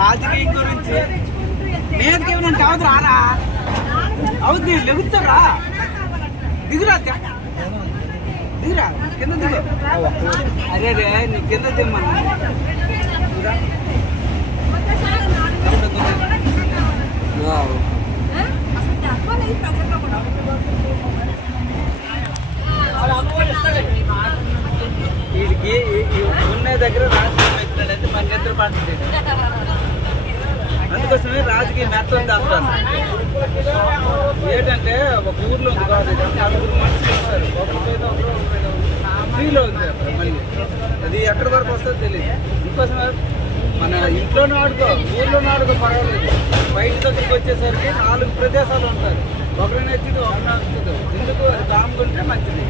రాజకీయం గురించి మీదకి ఏమన్నా అవదు రారా అవుద్ది లెగుతారా దిగురా దిగురా కింద దిగు అదే రే నీ కింద దిమ్మన్నా వీడికి ఉన్న దగ్గర రాజకీయం అవుతున్నాడంటే మన నిద్ర పడుతుంది అందుకోసమే రాజకీయం మెత్తం దాస్తాను ఏంటంటే ఒక ఊర్లో ఉంది కాదు నలుగురు మనుషులు ఉంటారు ఒకరికైతే ఫీల్ అవుతుంది మళ్ళీ అది ఎక్కడి వరకు వస్తుందో తెలియదు అందుకోసమే మన ఇంట్లోనే ఆడుకో ఊర్లోనే ఆడుకో పర్వాలేదు బయట దగ్గరికి వచ్చేసరికి 4 ప్రదేశాలు ఉంటారు ఒకరిని నచ్చింది ఒకరిని నచ్చుతుంది ఎందుకు అది కామ్గా ఉంటే మంచిది